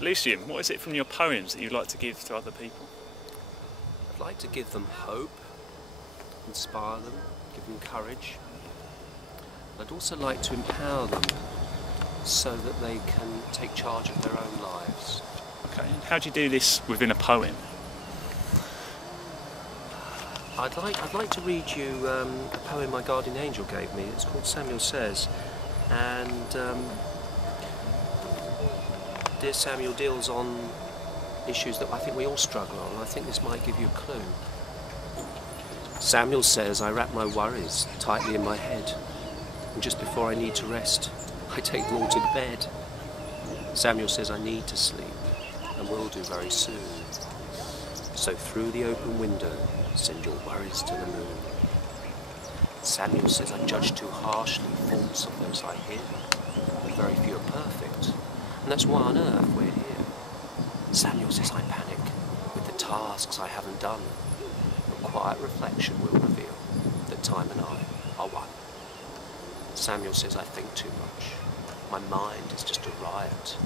Lucian, what is it from your poems that you'd like to give to other people? I'd like to give them hope, inspire them, give them courage. I'd also like to empower them so that they can take charge of their own lives. Okay, and how do you do this within a poem? I'd like to read you a poem my guardian angel gave me. It's called Samuel Says, and dear Samuel deals on issues that I think we all struggle on. I think this might give you a clue. Samuel says, I wrap my worries tightly in my head, and just before I need to rest, I take them all to bed. Samuel says I need to sleep, and will do very soon. So through the open window, send your worries to the moon. Samuel says I judge too harshly faults of those I hear, but very few are perfect, and that's why on earth we're here. Samuel says I panic with the tasks I haven't done, but quiet reflection will reveal that time and I are one. Samuel says I think too much. My mind is just a riot.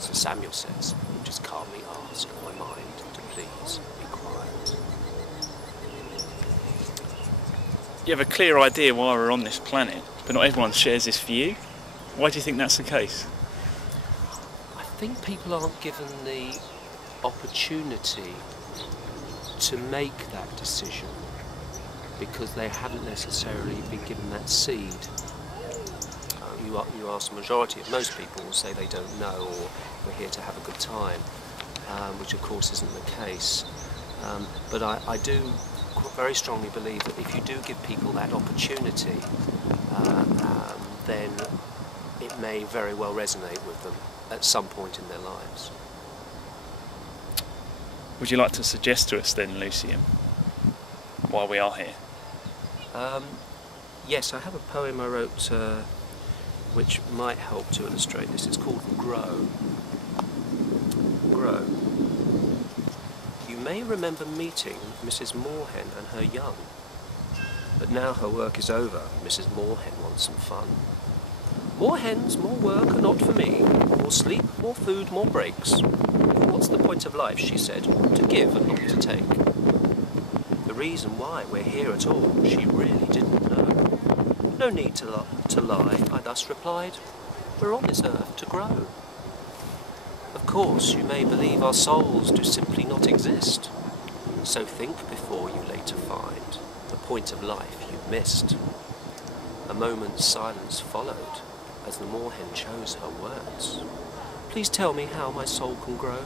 So Samuel says, just calmly ask my mind to please be quiet. You have a clear idea why we're on this planet, but not everyone shares this view. Why do you think that's the case? I think people aren't given the opportunity to make that decision because they haven't necessarily been given that seed. You ask the majority of most people will say they don't know, or we're here to have a good time, which of course isn't the case. But I do very strongly believe that if you do give people that opportunity, then it may very well resonate with them at some point in their lives. Would you like to suggest to us then, Lucian, why we are here? Yes, I have a poem I wrote which might help to illustrate this. It's called Grow. Grow. You may remember meeting Mrs. Moorhen and her young, but now her work is over, Mrs. Moorhen wants some fun. More hens, more work are not for me. More sleep, more food, more breaks. What's the point of life, she said, to give and not to take? The reason why we're here at all, she really didn't know. No need to lie, I thus replied. We're on this earth to grow. Of course, you may believe our souls do simply not exist. So think before you later find the point of life you've missed. A moment's silence followed as the moorhen chose her words. Please tell me how my soul can grow.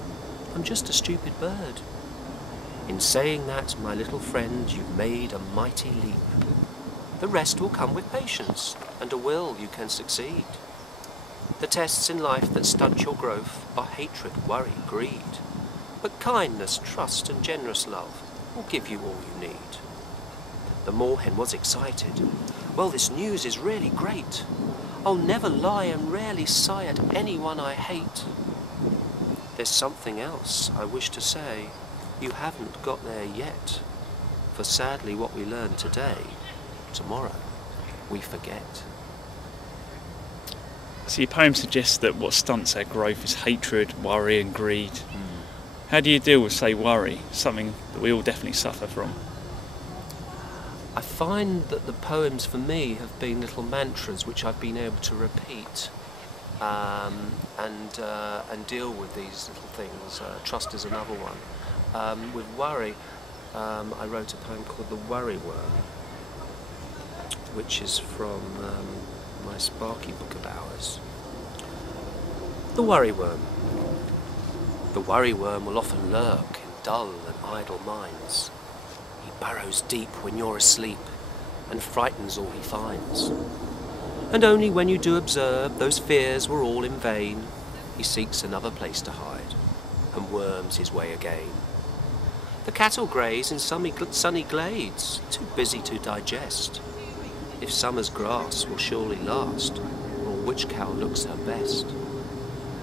I'm just a stupid bird. In saying that, my little friend, you've made a mighty leap. The rest will come with patience, and a will you can succeed. The tests in life that stunt your growth are hatred, worry, greed. But kindness, trust, and generous love will give you all you need. The moorhen was excited. Well, this news is really great. I'll never lie and rarely sigh at anyone I hate. There's something else I wish to say. You haven't got there yet. For sadly what we learn today, tomorrow we forget. So your poem suggests that what stunts our growth is hatred, worry and greed. How do you deal with, say, worry, something that we all definitely suffer from? I find that the poems for me have been little mantras which I've been able to repeat and deal with these little things. Trust is another one. With worry, I wrote a poem called The Worry Worm, which is from my Sparky book of hours. The Worry Worm. The worry worm will often lurk in dull and idle minds. He burrows deep when you're asleep and frightens all he finds. And only when you do observe those fears were all in vain, he seeks another place to hide and worms his way again. The cattle graze in sunny glades, too busy to digest. If summer's grass will surely last, or which cow looks her best.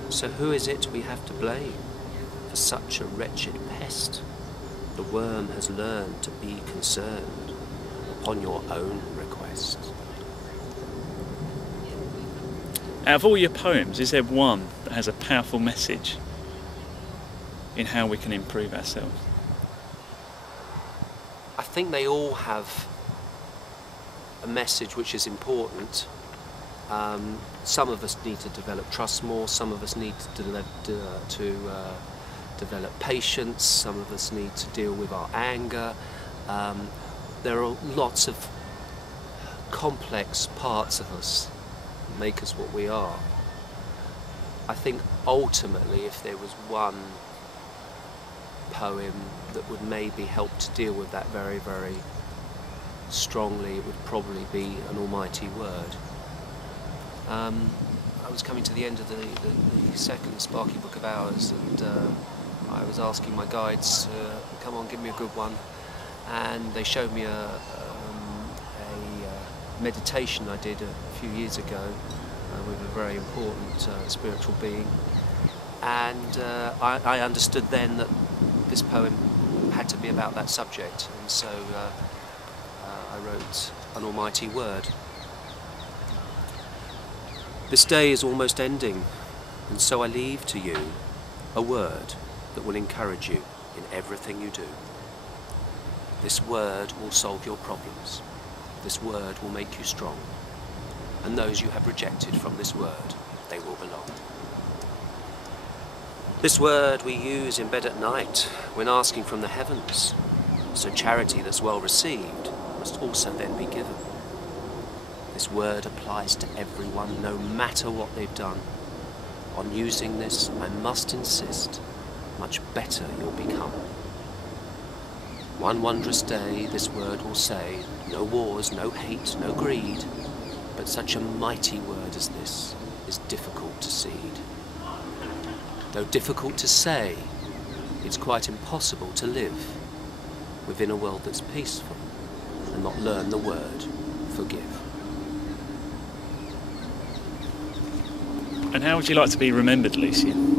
So who is it we have to blame for such a wretched pest? The worm has learned to be concerned upon your own request. Out of all your poems, is there one that has a powerful message in how we can improve ourselves? I think they all have a message which is important. Some of us need to develop trust more, some of us need to develop patience, some of us need to deal with our anger. There are lots of complex parts of us that make us what we are. I think ultimately, if there was one poem that would maybe help to deal with that very, very strongly, it would probably be An Almighty Word. I was coming to the end of the second Sparky Book of Hours, and I was asking my guides, come on, give me a good one, and they showed me a meditation I did a few years ago with a very important spiritual being, and I understood then that this poem had to be about that subject, and so I wrote An Almighty Word. This day is almost ending, and so I leave to you a word that will encourage you in everything you do. This word will solve your problems. This word will make you strong. And those you have rejected from this word, they will belong. This word we use in bed at night when asking from the heavens. So charity that's well received must also then be given. This word applies to everyone, no matter what they've done. On using this, I must insist, much better you'll become. One wondrous day, this word will say, no wars, no hate, no greed, but such a mighty word as this is difficult to seed. Though difficult to say, it's quite impossible to live within a world that's peaceful and not learn the word forgive. And how would you like to be remembered, Lucian?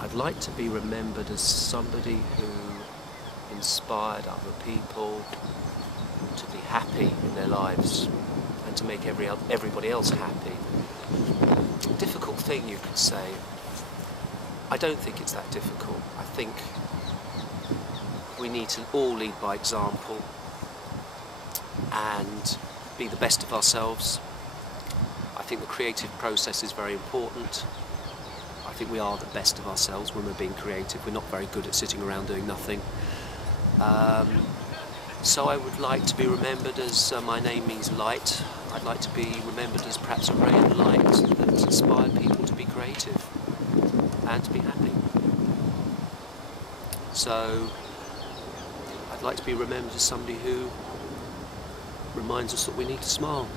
I'd like to be remembered as somebody who inspired other people to be happy in their lives and to make everybody else happy. Difficult thing, you could say. I don't think it's that difficult. I think we need to all lead by example and be the best of ourselves. I think the creative process is very important. I think we are the best of ourselves when we're being creative. We're not very good at sitting around doing nothing. So I would like to be remembered as my name means light. I'd like to be remembered as perhaps a ray of light that inspired people to be creative and to be happy. So I'd like to be remembered as somebody who reminds us that we need to smile.